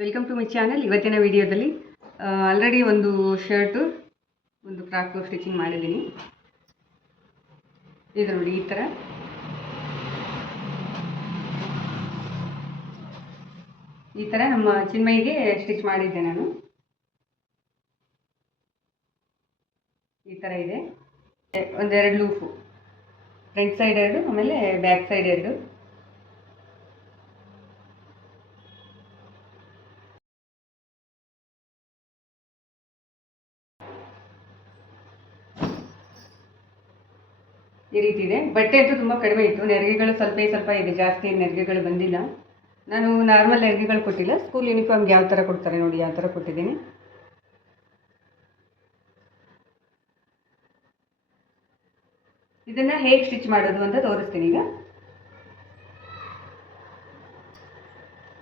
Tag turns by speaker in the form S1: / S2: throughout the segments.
S1: Welcome to my channel ಇವತ್ತಿನ ವಿಡಿಯೋದಲ್ಲಿ already ಒಂದು ಶರ್ಟು ಒಂದು ಫ್ರಾಕು ಸ್ಟಿಚಿಂಗ್ ಮಾಡಿದ್ದೀನಿ. ಇದು ನೋಡಿ ಈ ಥರ ಈ ಥರ ನಮ್ಮ ಚಿನ್ಮಯಿಗೆ ಸ್ಟಿಚ್ ಮಾಡಿದ್ದೆ ನಾನು. ಈ ಥರ ಇದೆ. ಒಂದೆರಡು ಲೂಫು ಫ್ರಂಟ್ ಸೈಡ್ ಎರಡು, ಆಮೇಲೆ ಬ್ಯಾಕ್ ಸೈಡ್ ಎರಡು. ಈ ರೀತಿ ಇದೆ. ಬಟ್ಟೆ ಅಂತೂ ತುಂಬ ಕಡಿಮೆ ಇತ್ತು. ನೆರಿಗೆಗಳು ಸ್ವಲ್ಪ ಸ್ವಲ್ಪ ಇದೆ. ಜಾಸ್ತಿ ನೆರಿಗೆಗಳು ಬಂದಿಲ್ಲ. ನಾನು ನಾರ್ಮಲ್ ನೆರಿಗೆಗಳು ಕೊಟ್ಟಿಲ್ಲ. ಸ್ಕೂಲ್ ಯೂನಿಫಾರ್ಮ್ಗೆ ಯಾವ ಥರ ಕೊಡ್ತಾರೆ ನೋಡಿ, ಯಾವ ಥರ ಕೊಟ್ಟಿದ್ದೀನಿ. ಇದನ್ನ ಹೇಗೆ ಸ್ಟಿಚ್ ಮಾಡೋದು ಅಂತ ತೋರಿಸ್ತೀನಿ ಈಗ.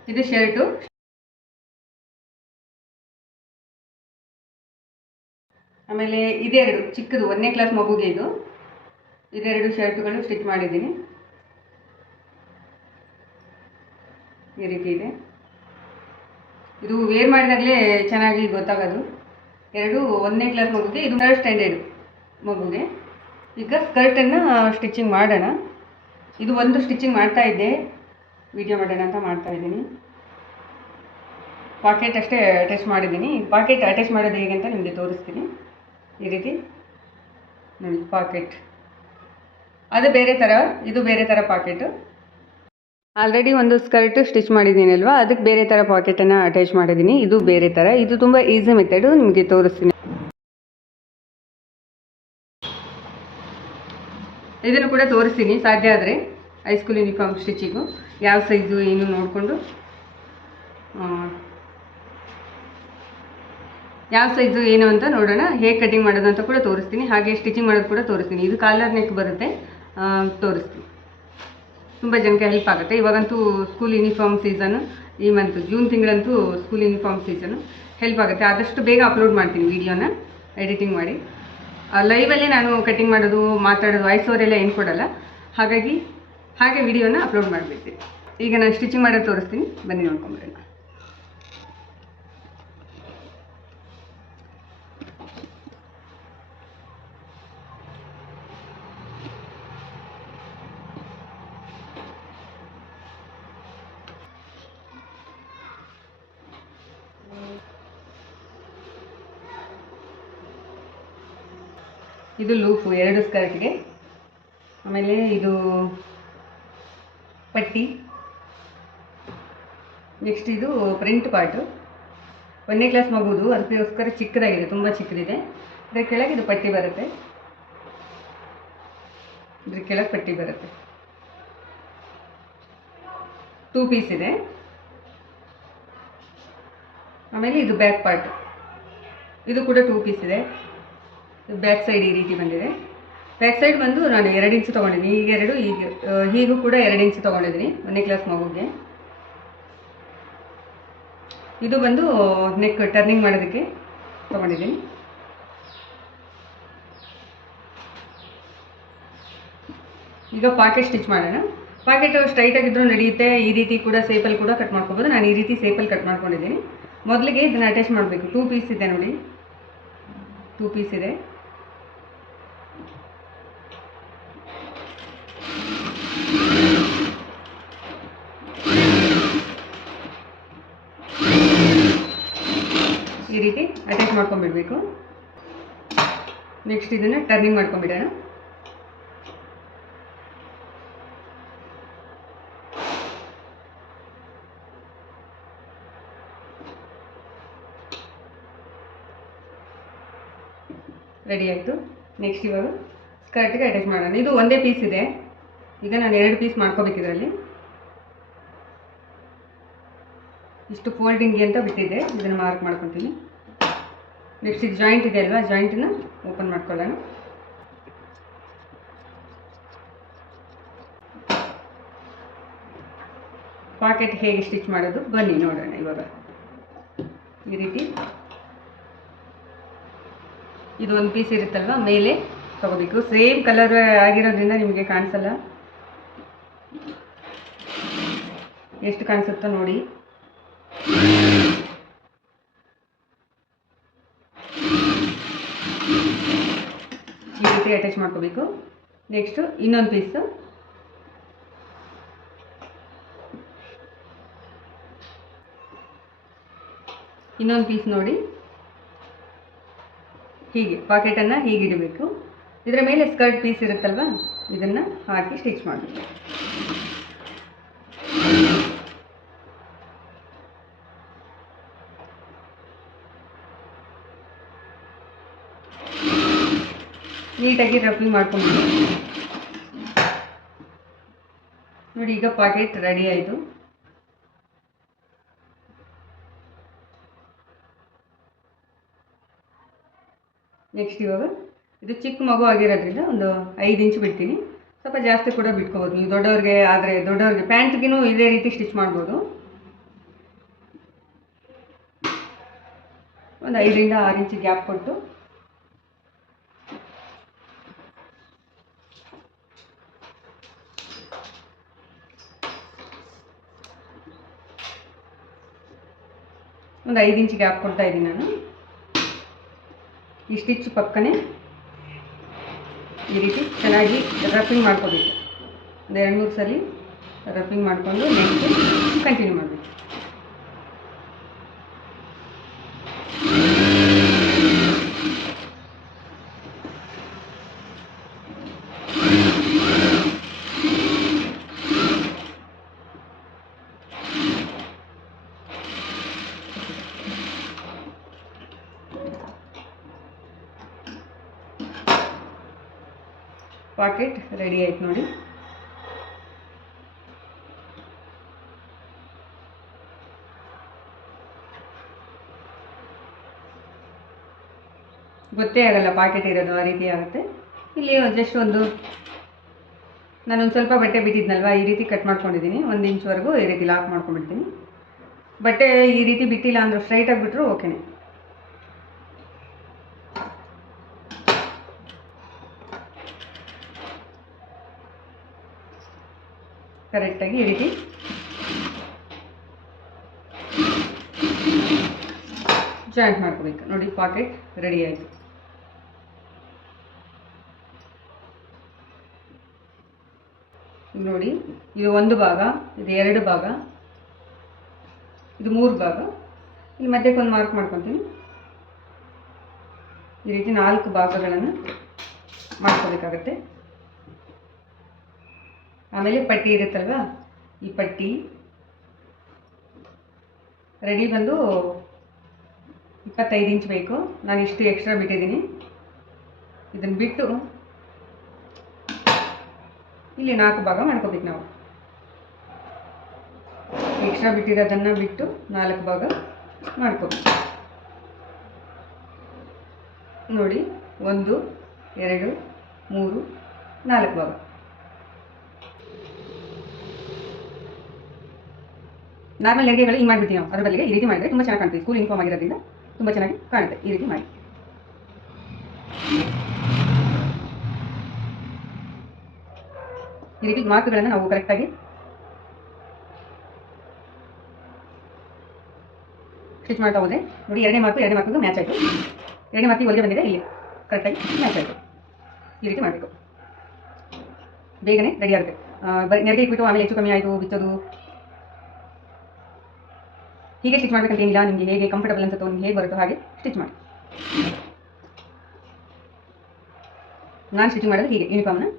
S1: ಇದು ಶರ್ಟು. ಆಮೇಲೆ ಇದೆರಡು ಚಿಕ್ಕದು. ಒಂದನೇ ಕ್ಲಾಸ್ ಮಗುಗೆ ಇದು. ಇದೆರಡು ಶರ್ಟುಗಳು ಸ್ಟಿಚ್ ಮಾಡಿದ್ದೀನಿ. ಈ ರೀತಿ ಇದೆ. ಇದು ವೇರ್ ಮಾಡಿದಾಗಲೇ ಚೆನ್ನಾಗಿ ಗೊತ್ತಾಗೋದು. ಎರಡು ಒಂದನೇ ಕ್ಲಾಸ್ ಮಗುಗೆ, ಇದು ಥರ್ಡ್ ಸ್ಟ್ಯಾಂಡರ್ಡ್ ಮಗುಗೆ. ಈಗ ಸ್ಕರ್ಟನ್ನು ಸ್ಟಿಚಿಂಗ್ ಮಾಡೋಣ. ಇದು ಒಂದು ಸ್ಟಿಚಿಂಗ್ ಮಾಡ್ತಾ ಇದ್ದೆ. ವಿಡಿಯೋ ಮಾಡೋಣ ಅಂತ ಮಾಡ್ತಾ ಇದ್ದೀನಿ. ಪಾಕೆಟ್ ಅಷ್ಟೇ ಅಟ್ಯಾಚ್ ಮಾಡಿದ್ದೀನಿ. ಪಾಕೆಟ್ ಅಟ್ಯಾಚ್ ಮಾಡೋದು ಹೇಗೆ ಅಂತ ನಿಮಗೆ ತೋರಿಸ್ತೀನಿ. ಈ ರೀತಿ. ನೋಡಿ ಪಾಕೆಟ್ ಅದು ಬೇರೆ ಥರ ಇದು ಬೇರೆ ಥರ ಪಾಕೆಟು ಆಲ್ರೆಡಿ ಒಂದು ಸ್ಕರ್ಟ್ ಸ್ಟಿಚ್ ಮಾಡಿದ್ದೀನಿ ಅಲ್ವಾ? ಅದಕ್ಕೆ ಬೇರೆ ಥರ ಪಾಕೆಟನ್ನು ಅಟ್ಯಾಚ್ ಮಾಡಿದ್ದೀನಿ. ಇದು ಬೇರೆ ಥರ ಇದು ತುಂಬ ಈಸಿ ಮೆಥಡು ನಿಮಗೆ ತೋರಿಸ್ತೀನಿ. ಇದನ್ನು ಕೂಡ ತೋರಿಸ್ತೀನಿ. ಸಾಧ್ಯ ಆದರೆ ಹೈಸ್ಕೂಲ್ ಯೂನಿಫಾರ್ಮ್ ಸ್ಟಿಚಿಗು ಯಾವ ಸೈಜು ಏನು ನೋಡಿಕೊಂಡು ಯಾವ ಸೈಜು ಏನು ಅಂತ ನೋಡೋಣ. ಹೇಗೆ ಕಟಿಂಗ್ ಮಾಡೋದು ಅಂತ ಕೂಡ ತೋರಿಸ್ತೀನಿ. ಹಾಗೆ ಸ್ಟಿಚಿಂಗ್ ಮಾಡೋದು ಕೂಡ ತೋರಿಸ್ತೀನಿ. ಇದು ಕಾಲರ್ ನೆಕ್ ಬರುತ್ತೆ. ಆ, ತೋರಿಸ್ತೀನಿ. ತುಂಬ ಜನಕ್ಕೆ ಹೆಲ್ಪ್ ಆಗುತ್ತೆ. ಇವಾಗಂತೂ ಸ್ಕೂಲ್ ಯೂನಿಫಾರ್ಮ್ ಸೀಸನು ಈ ಮಂತು ಜೂನ್ ತಿಂಗಳಂತೂ ಸ್ಕೂಲ್ ಯೂನಿಫಾರ್ಮ್ ಸೀಸನು ಹೆಲ್ಪ್ ಆಗುತ್ತೆ. ಆದಷ್ಟು ಬೇಗ ಅಪ್ಲೋಡ್ ಮಾಡ್ತೀನಿ ವೀಡಿಯೋನ ಎಡಿಟಿಂಗ್ ಮಾಡಿ. ಲೈವಲ್ಲೇ ನಾನು ಕಟಿಂಗ್ ಮಾಡೋದು ಮಾತಾಡೋದು ವಾಯ್ಸ್ ಓವರೆಲ್ಲ ಏನು ಕೊಡಲ್ಲ. ಹಾಗಾಗಿ ಹಾಗೆ ವಿಡಿಯೋನ ಅಪ್ಲೋಡ್ ಮಾಡಬೇಕು ಈಗ ನಾನು ಸ್ಟಿಚಿಂಗ್ ಮಾಡೋದು ತೋರಿಸ್ತೀನಿ. ಬನ್ನಿ ನೋಡ್ಕೊಂಬರೋಣ. ಇದು ಲೂಫು ಎರಡು ಸ್ಕರ್ಟ್ಗೆ ಆಮೇಲೆ ಇದು ಪಟ್ಟಿ. ನೆಕ್ಸ್ಟ್ ಇದು ಪ್ರಿಂಟ್ ಪಾರ್ಟು ಒಂದನೇ ಕ್ಲಾಸ್ ಮಗುದು, ಅದಕ್ಕೋಸ್ಕರ ಚಿಕ್ಕದಾಗಿದೆ, ತುಂಬ ಚಿಕ್ಕದಿದೆ. ಅದರ ಕೆಳಗೆ ಇದು ಪಟ್ಟಿ ಬರುತ್ತೆ. ಇದ್ರ ಕೆಳಗೆ ಪಟ್ಟಿ ಬರುತ್ತೆ. ಟೂ ಪೀಸ್ ಇದೆ. ಆಮೇಲೆ ಇದು ಬ್ಯಾಕ್ ಪಾರ್ಟ್ ಇದು ಕೂಡ ಟೂ ಪೀಸ್ ಇದೆ. ಬ್ಯಾಕ್ ಸೈಡ್ ಈ ರೀತಿ ಬಂದಿದೆ. ಬ್ಯಾಕ್ ಸೈಡ್ ಬಂದು ನಾನು ಎರಡು ಇಂಚು ತೊಗೊಂಡಿದ್ದೀನಿ. ಈಗ ಎರಡು, ಈಗ ಹೀಗೂ ಕೂಡ ಎರಡು ಇಂಚು ತೊಗೊಂಡಿದ್ದೀನಿ ಒಂದನೇ ಕ್ಲಾಸ್ ಮಗುಗೆ. ಇದು ಬಂದು ನೆಕ್ ಟರ್ನಿಂಗ್ ಮಾಡೋದಕ್ಕೆ ತೊಗೊಂಡಿದ್ದೀನಿ. ಈಗ ಪಾಕೆಟ್ ಸ್ಟಿಚ್ ಮಾಡೋಣ. ಪಾಕೆಟ್ ಸ್ಟ್ರೈಟ್ ಆಗಿದ್ರೂ ನಡೆಯುತ್ತೆ. ಈ ರೀತಿ ಕೂಡ ಸೇಪಲ್ಲಿ ಕೂಡ ಕಟ್ ಮಾಡ್ಕೊಬೋದು. ನಾನು ಈ ರೀತಿ ಸೇಪಲ್ಲಿ ಕಟ್ ಮಾಡ್ಕೊಂಡಿದ್ದೀನಿ. ಮೊದಲಿಗೆ ಇದನ್ನು ಅಟ್ಯಾಚ್ ಮಾಡಬೇಕು. ಟೂ ಪೀಸ್ ಇದೆ ನೋಡಿ. ಟೂ ಪೀಸ್ ಇದೆ ಈ ರೀತಿ ಅಟ್ಯಾಚ್ ಮಾಡ್ಕೊಂಡ್ಬಿಡ್ಬೇಕು. ನೆಕ್ಸ್ಟ್ ಇದನ್ನು ಟರ್ನಿಂಗ್ ಮಾಡ್ಕೊಂಡ್ಬಿಡೋಣ. ರೆಡಿ ಆಯಿತು? ನೆಕ್ಸ್ಟ್ ಇವಾಗ ಸ್ಕರ್ಟ್ಗೆ ಅಟ್ಯಾಚ್ ಮಾಡೋಣ. ಇದು ಒಂದೇ ಪೀಸ್ ಇದೆ. ಈಗ ನಾನು ಎರಡು ಪೀಸ್ ಇದರಲ್ಲಿ. ಇಷ್ಟು ಫೋಲ್ಡಿಂಗ್ಗೆ ಅಂತ ಬಿಟ್ಟಿದ್ದೆ. ಇದನ್ನು ಮಾರ್ಕ್ ಮಾಡ್ಕೊತೀನಿ. ಇದು ಜಾಯಿಂಟ್ ಇದೆ ಅಲ್ವಾ? ಜಾಯಿಂಟನ್ನು ಓಪನ್ ಮಾಡ್ಕೊಳ್ಳೋಣ. ಪಾಕೆಟ್ ಹೇಗೆ ಸ್ಟಿಚ್ ಮಾಡೋದು? ಬನ್ನಿ, ನೋಡೋಣ ಇವಾಗ. ಈ ರೀತಿ. ಇದು ಒಂದು ಪೀಸ್ ಇರುತ್ತಲ್ವ? ಮೇಲೆ ತಗೋಬೇಕು. ಸೇಮ್ ಕಲರ್ ಆಗಿರೋದ್ರಿಂದ ನಿಮಗೆ ಕಾಣಿಸಲ್ಲ. ಎಷ್ಟು ಕಾಣಿಸುತ್ತೋ ನೋಡಿ. ರೀತಿ ಅಟ್ಯಾಚ್ ಮಾಡ್ಕೋಬೇಕು. ನೆಕ್ಸ್ಟು ಇನ್ನೊಂದು ಪೀಸು ಇನ್ನೊಂದು ಪೀಸ್ ನೋಡಿ. ಹೀಗೆ ಪಾಕೆಟನ್ನು ಹೀಗೆ ಇಡಬೇಕು. ಇದರ ಮೇಲೆ ಸ್ಕರ್ಟ್ ಪೀಸ್ ಇರುತ್ತಲ್ವ? ಇದನ್ನು ಹಾಕಿ ಸ್ಟಿಚ್ ಮಾಡಬೇಕು. ನೀಟಾಗಿ ರಫಿಂಗ್ ಮಾಡ್ಕೊಂಡು ನೋಡಿ, ಈಗ ಪಾಕೆಟ್ ರೆಡಿ ಆಯಿತು. ನೆಕ್ಸ್ಟ್ ಇವಾಗ, ಇದು ಚಿಕ್ಕ ಮಗು ಆಗಿರೋದ್ರಿಂದ ಒಂದು ಐದು ಇಂಚು ಬಿಡ್ತೀನಿ. ಸ್ವಲ್ಪ ಜಾಸ್ತಿ ಕೂಡ ಬಿಟ್ಕೋಬೋದು. ನೀವು ದೊಡ್ಡವ್ರಿಗೆ ಆದರೆ, ದೊಡ್ಡವ್ರಿಗೆ ಪ್ಯಾಂಟ್ಗಿನೂ ಇದೇ ರೀತಿ ಸ್ಟಿಚ್ ಮಾಡ್ಬೋದು. ಒಂದು ಐದರಿಂದ ಆರು ಇಂಚು ಗ್ಯಾಪ್ ಕೊಟ್ಟು ಒಂದು ಐದು ಇಂಚ್ ಗ್ಯಾಪ್ ಕೊಡ್ತಾ ಇದ್ದೀನಿ ನಾನು. ಈ ಸ್ಟಿಚ್ ಪಕ್ಕನೇ ಈ ರೀತಿ ಚೆನ್ನಾಗಿ ರಫಿಂಗ್ ಮಾಡ್ಕೋಬೇಕು. ಒಂದು ಎರಡು ಮೂರು ಸಲ ರಫಿಂಗ್ ಮಾಡಿಕೊಂಡು ನೆಕ್ಸ್ಟ್ ಕಂಟಿನ್ಯೂ ಮಾಡಬೇಕು. ಪಾಕೆಟ್ ರೆಡಿ ಆಯ್ತು ನೋಡಿ. ಗೊತ್ತೇ ಆಗಲ್ಲ ಪಾಕೆಟ್ ಇರೋದು ಆ ರೀತಿ ಆಗುತ್ತೆ. ಇಲ್ಲಿ ಜಸ್ಟ್ ಒಂದು ನಾನೊಂದು ಸ್ವಲ್ಪ ಬಟ್ಟೆ ಬಿಟ್ಟಿದ್ನಲ್ವ, ಈ ರೀತಿ ಕಟ್ ಮಾಡ್ಕೊಂಡಿದ್ದೀನಿ. ಒಂದು ಇಂಚ್ವರೆಗೂ ಈ ರೀತಿ ಲಾಕ್ ಮಾಡ್ಕೊಂಡ್ಬಿಡ್ತೀನಿ. ಬಟ್ಟೆ ಈ ರೀತಿ ಬಿಟ್ಟಿಲ್ಲ ಅಂದರೂ ಸ್ಟ್ರೈಟಾಗಿ ಬಿಟ್ಟರು ಓಕೆನೆ ಕರೆಕ್ಟಾಗಿ ಈ ಜಾಯಿಂಟ್ ಮಾಡ್ಕೋಬೇಕು. ನೋಡಿ ಪಾಕೆಟ್ ರೆಡಿ ಆಯಿತು. ನೋಡಿ, ಇದು ಒಂದು ಭಾಗ, ಇದು ಎರಡು ಭಾಗ, ಇದು ಮೂರು ಭಾಗ. ಇಲ್ಲಿ ಮಧ್ಯಕ್ಕೆ ಒಂದು ಮಾರ್ಕ್ ಮಾಡ್ಕೊತೀನಿ. ಈ ರೀತಿ ನಾಲ್ಕು ಭಾಗಗಳನ್ನು ಮಾಡ್ಕೋಬೇಕಾಗತ್ತೆ. ಆಮೇಲೆ ಪಟ್ಟಿ ಇರುತ್ತಲ್ವಾ? ಈ ಪಟ್ಟಿ. ರೆಡಿ ಬಂದು ಇಪ್ಪತ್ತೈದು ಇಂಚ್ ಬೇಕು. ನಾನು ಇಷ್ಟು ಎಕ್ಸ್ಟ್ರಾ ಬಿಟ್ಟಿದ್ದೀನಿ. ಇದನ್ನು ಬಿಟ್ಟು ಇಲ್ಲಿ ನಾಲ್ಕು ಭಾಗ ಮಾಡ್ಕೋಬೇಕು ನಾವು. ಎಕ್ಸ್ಟ್ರಾ ಬಿಟ್ಟಿರೋದನ್ನು ಬಿಟ್ಟು ನಾಲ್ಕು ಭಾಗ ಮಾಡ್ಕೋಬೇಕು. ನೋಡಿ, ಒಂದು, ಎರಡು, ಮೂರು, ನಾಲ್ಕು ಭಾಗ. ನಾರ್ಮಲ್ ನೆರಿಗೆಗಳು ಹಿಂಗೆ ಮಾಡಿಬಿಡ್ತೀವಿ ನಾವು. ಅದ್ರ ಬದಲಿಗೆ ಈ ರೀತಿ ಮಾಡಿದರೆ ತುಂಬ ಚೆನ್ನಾಗಿ ಕಾಣ್ತೀವಿ. ಸ್ಕೂಲ್ ಯೂನಿಫಾರ್ಮ್ ಆಗಿರೋದ್ರಿಂದ ತುಂಬ ಚೆನ್ನಾಗಿ ಕಾಣುತ್ತೆ ಈ ರೀತಿ ಮಾಡಿ. ಈ ರೀತಿ ಮಾರ್ಕ್ಗಳನ್ನು ನಾವು ಕರೆಕ್ಟಾಗಿ ಸ್ಟಿಚ್ ಮಾಡ್ತಾ ಹೋದರೆ ನೋಡಿ ಎರಡನೇ ಮಾರ್ಕು, ಎರಡನೇ ಮಾರ್ಕಿಗೂ ಮ್ಯಾಚ್ ಆಯಿತು. ಎರಡನೇ ಮಾರ್ಕಿಗೆ ಒಳಗೆ ಬಂದಿದೆ, ಇಲ್ಲಿ ಕರೆಕ್ಟಾಗಿ ಮ್ಯಾಚ್ ಆಯಿತು. ಈ ರೀತಿ ಮಾಡಬೇಕು. ಬೇಗನೆ ರೆಡಿ ಆಗುತ್ತೆ. ಬರೀ ನೆರಿಗೆ ಇಟ್ಬಿಟ್ಟು ಆಮೇಲೆ ಹೆಚ್ಚು ಕಮ್ಮಿ ಆಯಿತು ಬಿಚ್ಚೋದು ಹೀಗೆ ಸ್ಟಿಚ್ ಮಾಡ್ಬೇಕಂತ ಏನಿಲ್ಲ, ನಿಮಗೆ ಹೇಗೆ ಕಂಫರ್ಟಬಲ್ ಅನ್ಸುತ್ತೋ ನಿಮ್ಗೆ ಹೇಗೆ ಬರುತ್ತೋ ಹಾಗೆ ಸ್ಟಿಚ್ ಮಾಡಿ. ನಾನು ಸ್ಟಿಚ್ ಮಾಡೋದು ಹೀಗೆ ಯೂನಿಫಾರ್ಮ್ನ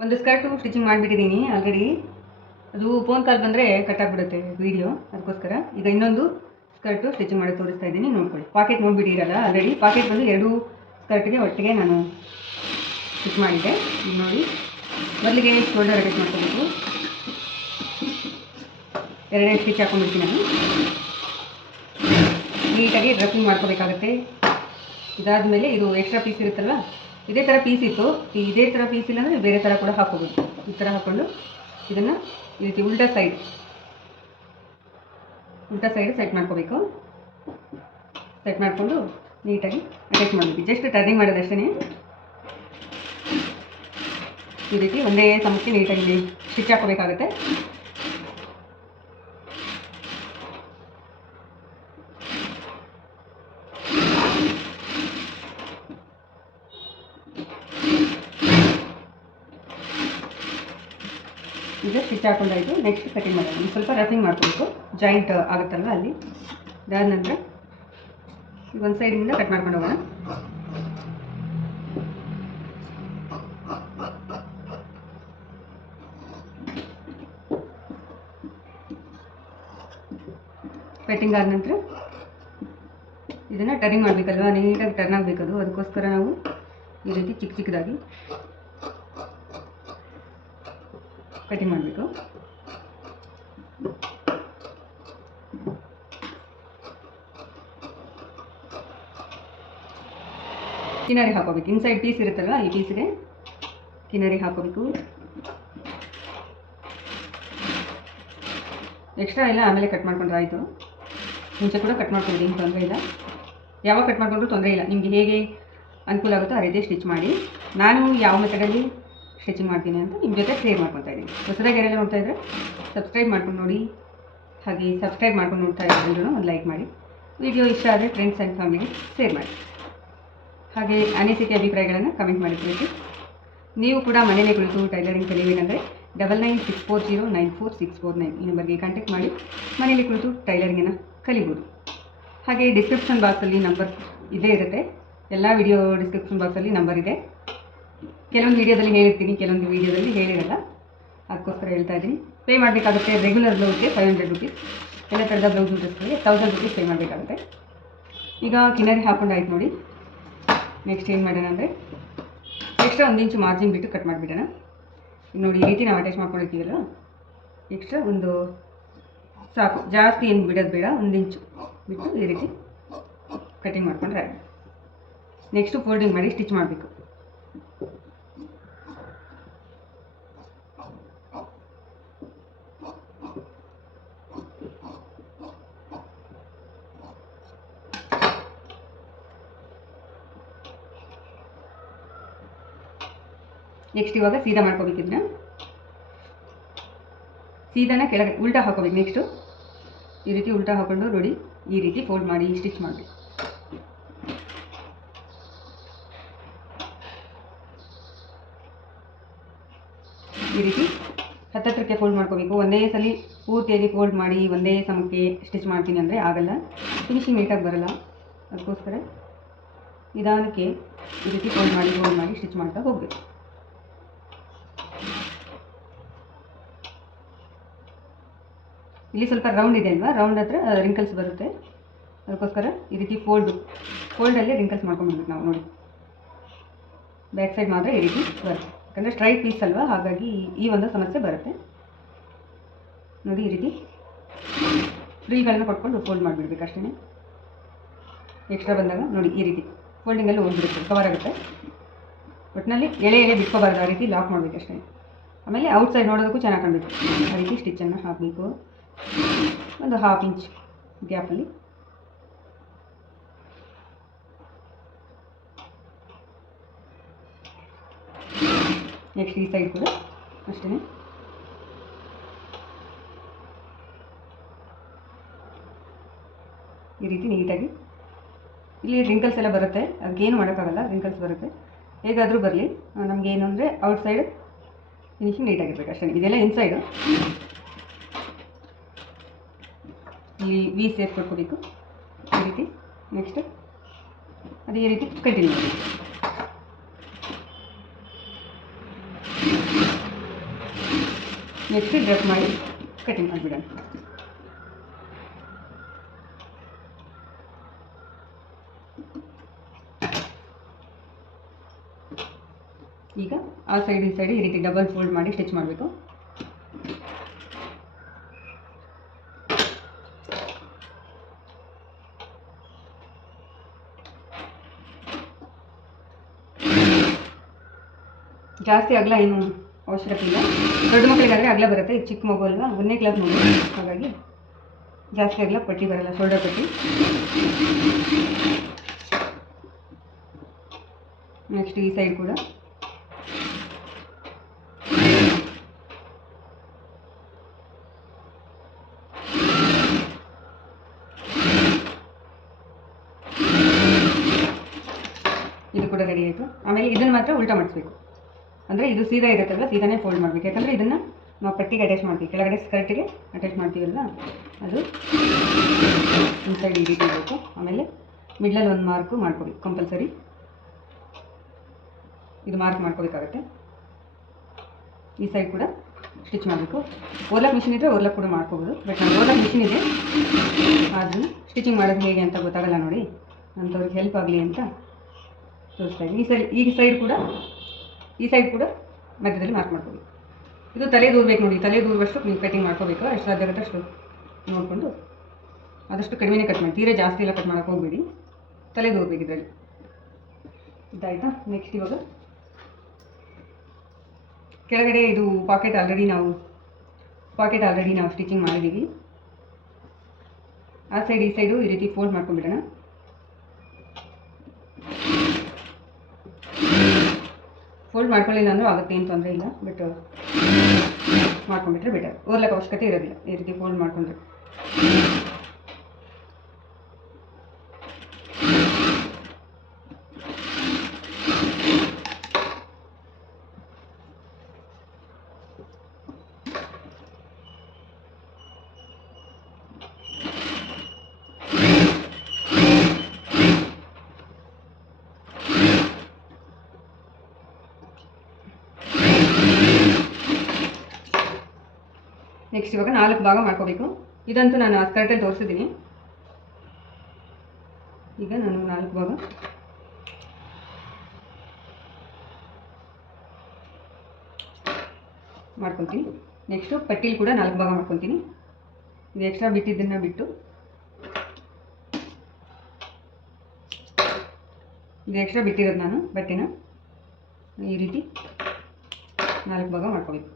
S1: ಒಂದು ಸ್ಕರ್ಟು ಸ್ಟಿಚಿಂಗ್ ಮಾಡಿಬಿಟ್ಟಿದ್ದೀನಿ ಆಲ್ರೆಡಿ ಅದು ಫೋನ್ ಕಾಲ್ ಬಂದರೆ ಕಟ್ಟಾಗ್ಬಿಡುತ್ತೆ ವೀಡಿಯೋ ಅದಕ್ಕೋಸ್ಕರ. ಈಗ ಇನ್ನೊಂದು ಸ್ಕರ್ಟು ಸ್ಟಿಚಿಂಗ್ ಮಾಡಿ ತೋರಿಸ್ತಾ ಇದ್ದೀನಿ, ನೋಡ್ಕೊಳ್ಳಿ. ಪಾಕೆಟ್ ನೋಡ್ಬಿಟ್ಟಿರಲ್ಲ ಆಲ್ರೆಡಿ ಪಾಕೆಟ್ ಬಂದು ಎರಡು ಸ್ಕರ್ಟ್ಗೆ ಒಟ್ಟಿಗೆ ನಾನು ಸ್ಟಿಚ್ ಮಾಡಿದ್ದೆ. ಈಗ ನೋಡಿ. ಮೊದಲಿಗೆ ಶೋಲ್ಡರ್ ಅಟ್ಯಾಚ್ ಮಾಡ್ಕೋಬೇಕು. ಎರಡನೇ ಸ್ಟಿಚ್ ಹಾಕೊಂಡ್ಬಿಡ್ತೀನಿ ನಾನು. ನೀಟಾಗಿ ಡ್ರೆಸ್ಸಿಂಗ್ ಮಾಡ್ಕೋಬೇಕಾಗತ್ತೆ. ಇದಾದಮೇಲೆ ಇದು ಎಕ್ಸ್ಟ್ರಾ ಪೀಸ್ ಇರುತ್ತಲ್ವ? ಇದೇ ಥರ ಪೀಸ್ ಇತ್ತು. ಇದೇ ಥರ ಪೀಸ್ ಇಲ್ಲ ಅಂದರೆ ಬೇರೆ ಥರ ಕೂಡ ಹಾಕೋಬೇಕು ಈ ಥರ ಹಾಕ್ಕೊಂಡು ಇದನ್ನು ಈ ರೀತಿ ಉಲ್ಟಾ ಸೈಡ್ ಉಲ್ಟಾ ಸೈಡ್ ಸೆಟ್ ಮಾಡ್ಕೋಬೇಕು. ಸೆಟ್ ಮಾಡಿಕೊಂಡು ನೀಟಾಗಿ ಅಟ್ಯಾಚ್ ಮಾಡಬೇಕು ಜಸ್ಟ್ ಟರ್ನಿಂಗ್ ಮಾಡೋದಷ್ಟೇ ಈ ರೀತಿ ಒಂದೇ ಸಮಕ್ಕೆ ನೀಟಾಗಿ ಸ್ಟಿಚ್ ಹಾಕೋಬೇಕಾಗುತ್ತೆ ಈಗ ಸ್ಟಿಚ್ ಹಾಕೊಂಡಾಯಿತು. ನೆಕ್ಸ್ಟ್ ಕಟಿಂಗ್ ಮಾಡೋಣ. ಸ್ವಲ್ಪ ರಫಿಂಗ್ ಮಾಡಬೇಕು ಜಾಯಿಂಟ್ uh, ಆಗುತ್ತಲ್ವ ಅಲ್ಲಿ? ಅದಾದ ನಂತರ ಒಂದು ಸೈಡಿಂದ ಕಟ್ ಮಾಡ್ಕೊಂಡು ಹೋಗೋಣ. ಕಟಿಂಗ್ ಆದ ನಂತರ ಇದನ್ನು ಟರ್ನಿಂಗ್ ಮಾಡಬೇಕಲ್ವ? ನೀಟಾಗಿ ಟರ್ನ್ ಆಗಬೇಕದು. ಅದಕ್ಕೋಸ್ಕರ ನಾವು ಈ ರೀತಿ ಚಿಕ್ಕ ಚಿಕ್ಕದಾಗಿ ಕಟಿಂಗ್ ಮಾಡಬೇಕು. ಕಿನಾರಿ ಹಾಕೋಬೇಕು. ಇನ್ಸೈಡ್ ಪೀಸ್ ಇರುತ್ತಲ್ವ? ಈ ಪೀಸ್ಗೆ ಕಿನರಿ ಹಾಕೋಬೇಕು. ಎಕ್ಸ್ಟ್ರಾ ಇಲ್ಲ ಆಮೇಲೆ ಕಟ್ ಮಾಡ್ಕೊಂಡ್ರೆ ಆಯಿತು. ಮುಂಚೆ ಕೂಡ ಕಟ್ ಮಾಡ್ಕೊಂಡಿದ್ದೀನಿ, ಏನು ತೊಂದರೆ ಇಲ್ಲ. ಯಾವಾಗ ಕಟ್ ಮಾಡಿಕೊಂಡ್ರು ತೊಂದರೆ ಇಲ್ಲ. ನಿಮಗೆ ಹೇಗೆ ಅನುಕೂಲ ಆಗುತ್ತೋ ಆ ರೀತಿ ಸ್ಟಿಚ್ ಮಾಡಿ. ನಾನು ಯಾವ ಮೆಥಡಲ್ಲಿ ಸ್ಟಿಚಿಂಗ್ ಮಾಡ್ತೀನಿ ಅಂತ ನಿಮ್ಮ ಜೊತೆ ಶೇರ್ ಮಾಡ್ಕೊತಾ ಇದ್ದೀನಿ. ಹೊಸದಾಗಿ ಯಾರೆಲ್ಲ ನೋಡ್ತಾ ಇದ್ದರೆ ಸಬ್ಸ್ಕ್ರೈಬ್ ಮಾಡ್ಕೊಂಡು ನೋಡಿ. ಹಾಗೆ ಸಬ್ಸ್ಕ್ರೈಬ್ ಮಾಡ್ಕೊಂಡು ನೋಡ್ತಾ ಇದ್ದೀನಿ ಒಂದು ಲೈಕ್ ಮಾಡಿ. ವಿಡಿಯೋ ಇಷ್ಟ ಆದರೆ ಫ್ರೆಂಡ್ಸ್ ಆ್ಯಂಡ್ ಫ್ಯಾಮಿಲಿಗೆ ಶೇರ್ ಮಾಡಿ. ಹಾಗೆ ಅನಿಸಿಕೆ ಅಭಿಪ್ರಾಯಗಳನ್ನು ಕಮೆಂಟ್ ಮಾಡಿ ನೀವು ಕೂಡ ಮನೆಯಲ್ಲೇ ಕುಳಿತು tailoring ಕಲಿಯಬೇಕಂದ್ರೆ double nine six four zero nine four six four nine ಈ ನಂಬರ್ಗೆ ಕಾಂಟ್ಯಾಕ್ಟ್ ಮಾಡಿ. ಮನೆಯಲ್ಲಿ ಕುಳಿತು ಟೈಲರಿಂಗನ್ನು ಕಲಿಬೋದು. ಹಾಗೆ ಡಿಸ್ಕ್ರಿಪ್ಷನ್ ಬಾಕ್ಸಲ್ಲಿ ನಂಬರ್ ಇದೇ ಇರುತ್ತೆ. ಎಲ್ಲ ವಿಡಿಯೋ ಡಿಸ್ಕ್ರಿಪ್ಷನ್ ಬಾಕ್ಸಲ್ಲಿ ನಂಬರ್ ಇದೆ. ಕೆಲವೊಂದು ವೀಡಿಯೋದಲ್ಲಿ ಹೇಳಿರ್ತೀನಿ, ಕೆಲವೊಂದು ವೀಡಿಯೋದಲ್ಲಿ ಹೇಳಿರಲ್ಲ. ಅದಕ್ಕೋಸ್ಕರ ಹೇಳ್ತಾ ಇದ್ದೀನಿ. ಪೇ ಮಾಡಬೇಕಾಗುತ್ತೆ ರೆಗ್ಯುಲರ್ ಬ್ಲೌಸ್ಗೆ ಫೈವ್ ಹಂಡ್ರೆಡ್ ರುಪೀಸ್ ಎಲ್ಲ ಥರದ ಬ್ಲೌಸ್ ಡ್ರೆಸ್ಗೆ ತೌಸಂಡ್ ರುಪೀಸ್ ಪೇ ಮಾಡಬೇಕಾಗುತ್ತೆ. ಈಗ ಕಿನ್ನರಿ ಹಾಕೊಂಡು ಆಯ್ತು ನೋಡಿ. ನೆಕ್ಸ್ಟ್ ಏನು ಮಾಡೋಣ ಅಂದರೆ ಎಕ್ಸ್ಟ್ರಾ ಒಂದು ಇಂಚು ಮಾರ್ಜಿನ್ ಬಿಟ್ಟು ಕಟ್ ಮಾಡಿಬಿಡೋಣ. ನೋಡಿ, ಈ ರೀತಿ ನಾವು ಅಟ್ಯಾಚ್ ಮಾಡ್ಕೊಂಡಿರ್ತೀವಲ್ಲ? ಎಕ್ಸ್ಟ್ರಾ ಒಂದು ಸಾಕು. ಜಾಸ್ತಿ ಏನು ಬಿಡೋದು ಬೇಡ, ಒಂದು ಇಂಚು ಬಿಟ್ಟು ಈ ರೀತಿ ಕಟಿಂಗ್ ಮಾಡ್ಕೊಂಡ್ರೆ ನೆಕ್ಸ್ಟು ಫೋಲ್ಡಿಂಗ್ ಮಾಡಿ ಸ್ಟಿಚ್ ಮಾಡಬೇಕು. ನೆಕ್ಸ್ಟ್ ಇವಾಗ ಸೀದಾ ಮಾಡ್ಕೋಬೇಕಿದ್ರೆ ಸೀದಾನ ಕೆಳಗೆ ಉಲ್ಟಾ ಹಾಕೋಬೇಕು ನೆಕ್ಸ್ಟು ಈ ರೀತಿ ಉಲ್ಟಾ ಹಾಕೊಂಡು ನೋಡಿ, ಈ ರೀತಿ ಫೋಲ್ಡ್ ಮಾಡಿ ಸ್ಟಿಚ್ ಮಾಡಿ ಈ ರೀತಿ ಹತ್ತತ್ರಕ್ಕೆ ಫೋಲ್ಡ್ ಮಾಡ್ಕೋಬೇಕು. ಒಂದೇ ಸಲ ಪೂರ್ತಿಯಾಗಿ ಫೋಲ್ಡ್ ಮಾಡಿ ಒಂದೇ ಸಮಕ್ಕೆ ಸ್ಟಿಚ್ ಮಾಡ್ತೀನಿ ಅಂದರೆ ಆಗಲ್ಲ. ಫಿನಿಶಿಂಗ್ ನೀಟಾಗಿ ಬರಲ್ಲ. ಅದಕ್ಕೋಸ್ಕರ ನಿಧಾನಕ್ಕೆ ಈ ರೀತಿ ಫೋಲ್ಡ್ ಮಾಡಿ ಫೋಲ್ಡ್ ಮಾಡಿ ಸ್ಟಿಚ್ ಮಾಡ್ತಾ ಹೋಗಬೇಕು. ಇಲ್ಲಿ ಸ್ವಲ್ಪ ರೌಂಡ್ ಇದೆ ಅಲ್ವಾ? ರೌಂಡ್ ಹತ್ರ ರಿಂಕಲ್ಸ್ ಬರುತ್ತೆ. ಅದಕ್ಕೋಸ್ಕರ ಈ ರೀತಿ ಫೋಲ್ಡು ಫೋಲ್ಡಲ್ಲಿ ರಿಂಕಲ್ಸ್ ಮಾಡ್ಕೊಂಡ್ಬಿಡ್ಬೇಕು ನಾವು, ನೋಡಿ. ಬ್ಯಾಕ್ ಸೈಡ್ ಮಾತ್ರ ಈ ರೀತಿ ಬರುತ್ತೆ. ಯಾಕಂದರೆ ಸ್ಟ್ರೈಟ್ ಪೀಸ್ ಅಲ್ವಾ? ಹಾಗಾಗಿ ಈ ಒಂದು ಸಮಸ್ಯೆ ಬರುತ್ತೆ. ನೋಡಿ ಈ ರೀತಿ. ಫ್ರೀಗಳನ್ನ ಕೊಟ್ಕೊಂಡು ಫೋಲ್ಡ್ ಮಾಡಿಬಿಡ್ಬೇಕು ಅಷ್ಟೇ ಎಕ್ಸ್ಟ್ರಾ ಬಂದಾಗ, ನೋಡಿ ಈ ರೀತಿ. ಫೋಲ್ಡಿಂಗಲ್ಲಿ ಹೋಗ್ಬಿಡುತ್ತೆ ಕವರ್ ಆಗುತ್ತೆ. ಒಟ್ಟಿನಲ್ಲಿ ಎಳೆ ಎಳೆ ಬಿಟ್ಕೋಬಾರ್ದು, ಆ ರೀತಿ ಲಾಕ್ ಮಾಡಬೇಕು ಅಷ್ಟೇ ಆಮೇಲೆ ಔಟ್ಸೈಡ್ ನೋಡೋದಕ್ಕೂ ಚೆನ್ನಾಗಿ ಕಾಣಬೇಕು. ಆ ರೀತಿ ಸ್ಟಿಚ್ಚನ್ನು ಹಾಕಬೇಕು. ಒಂದು ಹಾಫ್ ಇಂಚ್ ಗ್ಯಾಪಲ್ಲಿ ನೆಕ್ಸ್ಟ್ ಈ ಸೈಡ್ ಕೂಡ ಅಷ್ಟೇ ಈ ರೀತಿ ನೀಟಾಗಿ. ಇಲ್ಲಿ ರಿಂಕಲ್ಸ್ ಎಲ್ಲ ಬರುತ್ತೆ. ಅದಕ್ಕೇನು ಮಾಡೋಕ್ಕಾಗಲ್ಲ ರಿಂಕಲ್ಸ್ ಬರುತ್ತೆ. ಹೇಗಾದರೂ ಬರಲಿ. ನಮಗೇನು ಅಂದರೆ ಔಟ್ಸೈಡ್ ಫಿನಿಶಿಂಗ್ ನೀಟಾಗಿರ್ಬೇಕು ಅಷ್ಟೇ ಇದೆಲ್ಲ ಇನ್ಸೈಡು ಇಲ್ಲಿ ವಿ ಸೇಪ್ ಕೊಟ್ಕೋಬೇಕು ಈ ರೀತಿ. ನೆಕ್ಸ್ಟ್ ಅದೇ ರೀತಿ ಕಂಟಿನ್ಯೂ ಮಾಡಿ. ನೆಕ್ಸ್ಟ್ ಡ್ರೆಸ್ ಮಾಡಿ ಕಟಿಂಗ್ ಮಾಡಿಬಿಡೋಣ. ಈಗ ಆ ಸೈಡ್ ಈ ಸೈಡ್ ಈ ರೀತಿ ಡಬಲ್ ಫೋಲ್ಡ್ ಮಾಡಿ ಸ್ಟಿಚ್ ಮಾಡಬೇಕು. ಜಾಸ್ತಿ ಅಗಲ ಏನು ಅವಶ್ಯಕತೆ ಇಲ್ಲ. ದೊಡ್ಡ ಮಕ್ಕಳಿಗಾದರೆ ಅಗಲ ಬರುತ್ತೆ ಈ ಚಿಕ್ಕ ಮಗು ಅಲ್ವಾ? ಒಂದನೇ ಕ್ಲಾಸ್ ಮಗು ಹಾಗಾಗಿ ಜಾಸ್ತಿ ಅಗಲ ಪಟ್ಟಿ ಬರಲ್ಲ ಶೋಲ್ಡರ್ ಪಟ್ಟಿ. ನೆಕ್ಸ್ಟ್ ಈ ಸೈಡ್ ಕೂಡ. ಇದು ಕೂಡ ರೆಡಿ ಆಯಿತು. ಆಮೇಲೆ ಇದನ್ನು ಮಾತ್ರ ಉಲ್ಟಾ ಮಾಡಿಸ್ಬೇಕು. ಅಂದರೆ ಇದು ಸೀದಾ ಇರುತ್ತಲ್ವ ಸೀದಾನೇ ಫೋಲ್ಡ್ ಮಾಡಬೇಕು. ಯಾಕಂದರೆ ಇದನ್ನು ನಾವು ಪಟ್ಟಿಗೆ ಅಟ್ಯಾಚ್ ಮಾಡ್ತೀವಿ. ಕೆಳಗಡೆ ಸ್ಕರ್ಟಿಗೆ ಅಟ್ಯಾಚ್ ಮಾಡ್ತೀವಲ್ಲ ಅದು ಇನ್ಸೈಡ್ ಈ ರೀತಿ ಇರಬೇಕು. ಆಮೇಲೆ ಮಿಡ್ಲಲ್ಲಿ ಒಂದು ಮಾರ್ಕು ಮಾಡ್ಕೋಬೇಕು ಕಂಪಲ್ಸರಿ ಇದು ಮಾರ್ಕ್ ಮಾಡ್ಕೋಬೇಕಾಗತ್ತೆ. ಈ ಸೈಡ್ ಕೂಡ ಸ್ಟಿಚ್ ಮಾಡಬೇಕು. ಓರ್ಲಕ್ ಮಿಷಿನ್ ಇದ್ದರೆ ಓರ್ಲಕ್ ಕೂಡ ಮಾಡ್ಕೋಬೋದು. ಬಟ್ ನಾನು ಓರ್ಲಕ್ ಮಿಷಿನ್ ಇದೆ. ಆದರೂ ಸ್ಟಿಚಿಂಗ್ ಮಾಡೋದು ಹೇಗೆ ಅಂತ ಗೊತ್ತಾಗಲ್ಲ ನೋಡಿ. ಅಂಥವ್ರಿಗೆ ಹೆಲ್ಪ್ ಆಗಲಿ ಅಂತ ತೋರಿಸ್ತಾ ಇದ್ದೀನಿ. ಈ ಸೈಡ್ ಈ ಸೈಡ್ ಕೂಡ ಈ ಸೈಡ್ ಕೂಡ ಮಧ್ಯದಲ್ಲಿ ಮಾರ್ಕ್ ಮಾಡ್ಕೋಬೇಕು ಇದು ತಲೆ ದೂರಬೇಕು ನೋಡಿ, ತಲೆ ದೂರುವಷ್ಟು ನೀವು ಕಟಿಂಗ್ ಮಾಡ್ಕೋಬೇಕು ಎಷ್ಟು ಸಾಧ್ಯ ಆಗುತ್ತೆ ಅಷ್ಟು ನೋಡಿಕೊಂಡು. ಆದಷ್ಟು ಕಡಿಮೆನೇ ಕಟ್ ಮಾಡಿ, ತೀರಾ ಜಾಸ್ತಿ ಎಲ್ಲ ಕಟ್ ಮಾಡೋಕೆ ಹೋಗ್ಬೇಡಿ. ತಲೆ ದೂರ್ಬೇಕು ಇದರಲ್ಲಿ. ಇದಾಯ್ತಾ? ನೆಕ್ಸ್ಟ್ ಇವಾಗ. ಕೆಳಗಡೆ ಇದು ಪಾಕೆಟ್ ಆಲ್ರೆಡಿ ನಾವು ಪಾಕೆಟ್ ಆಲ್ರೆಡಿ ನಾವು ಸ್ಟಿಚಿಂಗ್ ಮಾಡಿದ್ದೀವಿ. ಆ ಸೈಡ್ ಈ ಸೈಡು ಈ ರೀತಿ ಫೋಲ್ಡ್ ಮಾಡ್ಕೊಂಡ್ಬಿಡೋಣ. ಫೋಲ್ಡ್ ಮಾಡ್ಕೊಳ್ಳಿಲ್ಲ ಅಂದರೂ ಆಗುತ್ತೆ, ಏನು ತೊಂದರೆ ಇಲ್ಲ. ಬಟ್ ಮಾಡ್ಕೊಂಡ್ಬಿಟ್ರೆ ಬೆಟರ್ ಓರ್ಲಕ್ಕೆ ಅವಶ್ಯಕತೆ ಇರೋದಿಲ್ಲ ಈ ರೀತಿ ಫೋಲ್ಡ್ ಮಾಡ್ಕೊಂಡ್ರೆ. ನೆಕ್ಸ್ಟ್ ಇವಾಗ ನಾಲ್ಕು ಭಾಗ ಮಾಡ್ಕೋಬೇಕು. ಇದಂತೂ ನಾನು ಕರೆಕ್ಟಾಗಿ ತೋರಿಸಿದ್ದೀನಿ. ಈಗ ನಾನು ನಾಲ್ಕು ಭಾಗ. ಮಾಡ್ಕೊತೀನಿ. ನೆಕ್ಸ್ಟು ಪಟ್ಟಿಲಿ ಕೂಡ ನಾಲ್ಕು ಭಾಗ ಮಾಡ್ಕೊತೀನಿ. ಇದು ಎಕ್ಸ್ಟ್ರಾ ಬಿಟ್ಟಿದ್ದನ್ನು ಬಿಟ್ಟು. ಇದು ಎಕ್ಸ್ಟ್ರಾ ಬಿಟ್ಟಿರೋದು ನಾನು, ಬಟ್ಟೆನ. ಈ ರೀತಿ ನಾಲ್ಕು ಭಾಗ ಮಾಡ್ಕೋಬೇಕು.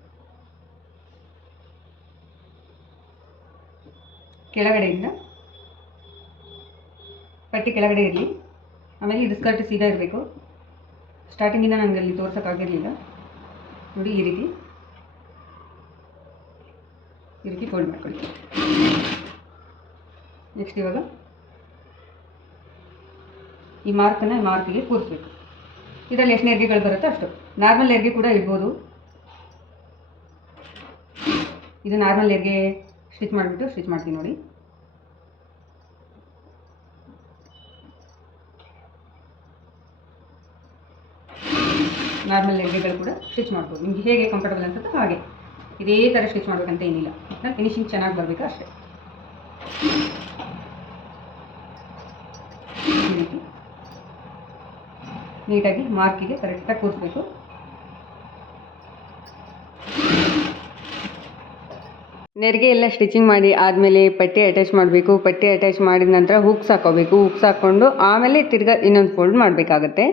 S1: ಕೆಳಗಡೆಯಿಂದ. ಪಟ್ಟಿ ಕೆಳಗಡೆ ಇರಲಿ. ಆಮೇಲೆ ಇದು ಸ್ಕರ್ಟ್ ಸೀದಾ ಇರಬೇಕು. ಸ್ಟಾರ್ಟಿಂಗಿಂದ ನನಗೆ ಅಲ್ಲಿ ತೋರ್ಸೋಕ್ಕಾಗಿರಲಿಲ್ಲ ನೋಡಿ, ಈ ರೀತಿ. ಈ ರೀತಿ ಫೋಲ್ಡ್ ಮಾಡ್ಕೊಳ್ಳಿ ನೆಕ್ಸ್ಟ್ ಇವಾಗ ಈ ಮಾರ್ಕನ್ನು ಮಾರ್ಕಿಗೆ ಕೂರಿಸ್ಬೇಕು. ಇದರಲ್ಲಿ ಎಷ್ಟು ನೆರಿಗೆಗಳು ಬರುತ್ತೋ ಅಷ್ಟು. ನಾರ್ಮಲ್ ನೆರಿಗೆ ಕೂಡ ಇಡ್ಬೋದು ಇದು ನಾರ್ಮಲ್ ನೆರಿಗೆ ಸ್ಟಿಚ್ ಮಾಡಿಬಿಟ್ಟು ಸ್ಟಿಚ್ ಮಾಡ್ತೀನಿ ನೋಡಿ. ನಾರ್ಮಲ್ ಲೆಗ್ಗೆಗಳು ಕೂಡ ಸ್ಟಿಚ್ ಮಾಡ್ಬೋದು. ನಿಮ್ಗೆ ಹೇಗೆ ಕಂಫರ್ಟಬಲ್ ಅನ್ಸುತ್ತೋ ಹಾಗೆ. ಇದೇ ಥರ ಸ್ಟಿಚ್ ಮಾಡಬೇಕಂತ ಏನಿಲ್ಲ. ಫಿನಿಶಿಂಗ್ ಚೆನ್ನಾಗಿ ಬರಬೇಕು ಅಷ್ಟೇ. ನೀಟಾಗಿ ಮಾರ್ಕಿಗೆ ಕರೆಕ್ಟಾಗಿ ಕೂರಿಸ್ಬೇಕು. ನೆರಿಗೆ ಎಲ್ಲ ಸ್ಟಿಚಿಂಗ್ ಮಾಡಿ ಆದಮೇಲೆ ಪಟ್ಟಿ ಅಟ್ಯಾಚ್ ಮಾಡಬೇಕು. ಪಟ್ಟಿ ಅಟ್ಯಾಚ್ ಮಾಡಿದ ನಂತರ ಹುಕ್ಸ್ ಹಾಕೋಬೇಕು ಹುಕ್ಸ್ ಹಾಕ್ಕೊಂಡು ಆಮೇಲೆ ತಿರ್ಗಾ ಇನ್ನೊಂದು ಫೋಲ್ಡ್ ಮಾಡಬೇಕಾಗತ್ತೆ.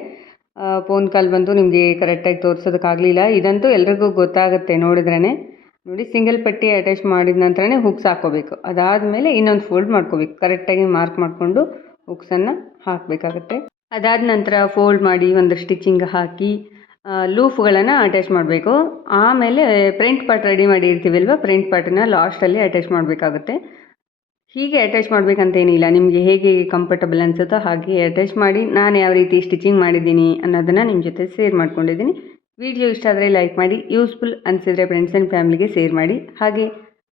S1: ಫೋನ್ ಕಾಲ್ ಬಂದು ನಿಮಗೆ ಕರೆಕ್ಟಾಗಿ ತೋರಿಸೋದಕ್ಕಾಗಲಿಲ್ಲ. ಇದಂತೂ ಎಲ್ರಿಗೂ ಗೊತ್ತಾಗುತ್ತೆ ನೋಡಿದ್ರೇ ನೋಡಿ ಸಿಂಗಲ್ ಪಟ್ಟಿ ಅಟ್ಯಾಚ್ ಮಾಡಿದ ನಂತರನೇ ಹುಕ್ಸ್ ಹಾಕೋಬೇಕು ಅದಾದಮೇಲೆ ಇನ್ನೊಂದು ಫೋಲ್ಡ್ ಮಾಡ್ಕೋಬೇಕು. ಕರೆಕ್ಟಾಗಿ ಮಾರ್ಕ್ ಮಾಡಿಕೊಂಡು ಹುಕ್ಸನ್ನು ಹಾಕಬೇಕಾಗತ್ತೆ. ಅದಾದ ನಂತರ ಫೋಲ್ಡ್ ಮಾಡಿ ಒಂದು ಸ್ಟಿಚಿಂಗ್ ಹಾಕಿ ಲೂಫ್ಗಳನ್ನು ಅಟ್ಯಾಚ್ ಮಾಡಬೇಕು. ಆಮೇಲೆ ಫ್ರಂಟ್ ಪಾರ್ಟ್ ರೆಡಿ ಮಾಡಿ ಇರ್ತೀವಲ್ವ ಫ್ರಂಟ್ ಪಾರ್ಟನ್ನ ಲಾಸ್ಟಲ್ಲಿ ಅಟ್ಯಾಚ್ ಮಾಡಬೇಕಾಗುತ್ತೆ. ಹೀಗೆ ಅಟ್ಯಾಚ್ ಮಾಡಬೇಕಂತೇನಿಲ್ಲ. ನಿಮಗೆ ಹೇಗೆ ಕಂಫರ್ಟಬಲ್ ಅನಿಸುತ್ತೋ ಹಾಗೆ ಅಟ್ಯಾಚ್ ಮಾಡಿ ನಾನು ಯಾವ ರೀತಿ ಸ್ಟಿಚಿಂಗ್ ಮಾಡಿದ್ದೀನಿ ಅನ್ನೋದನ್ನು ನಿಮ್ಮ ಜೊತೆ ಶೇರ್ ಮಾಡ್ಕೊಂಡಿದ್ದೀನಿ. ವಿಡಿಯೋ ಇಷ್ಟ ಆದರೆ ಲೈಕ್ ಮಾಡಿ ಯೂಸ್ಫುಲ್ ಅನಿಸಿದರೆ ಫ್ರೆಂಡ್ಸ್ ಆ್ಯಂಡ್ ಫ್ಯಾಮಿಲಿಗೆ ಶೇರ್ ಮಾಡಿ. ಹಾಗೆ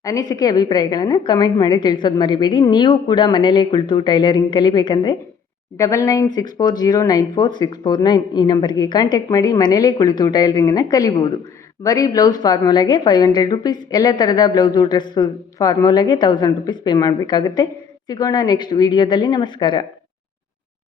S1: ಅನಿಸಿಕೆ ಅಭಿಪ್ರಾಯಗಳನ್ನು ಕಮೆಂಟ್ ಮಾಡಿ ತಿಳಿಸೋದು ಮರಿಬೇಡಿ. ನೀವು ಕೂಡ ಮನೆಯಲ್ಲೇ ಕುಳಿತು tailoring ಕಲಿಬೇಕಂದ್ರೆ double nine six four zero nine four six four nine ಈ ನಂಬರ್ಗೆ ಕಾಂಟ್ಯಾಕ್ಟ್ ಮಾಡಿ ಮನೇಲೇ ಕುಳಿತು ಟೈಲರಿಂಗನ್ನು ಕಲಿಬೋದು. ಬರೀ ಬ್ಲೌಸ್ ಫಾರ್ಮುಲಾಗೆ ಫೈವ್ ಹಂಡ್ರೆಡ್ ರುಪೀಸ್ ಎಲ್ಲ ಥರದ ಬ್ಲೌಸು ಡ್ರೆಸ್ಸು ಫಾರ್ಮುಲಾಗೆ ತೌಸಂಡ್ ರುಪೀಸ್ ಪೇ ಮಾಡಬೇಕಾಗುತ್ತೆ. ಸಿಗೋಣ ನೆಕ್ಸ್ಟ್ ವಿಡಿಯೋದಲ್ಲಿ ನಮಸ್ಕಾರ.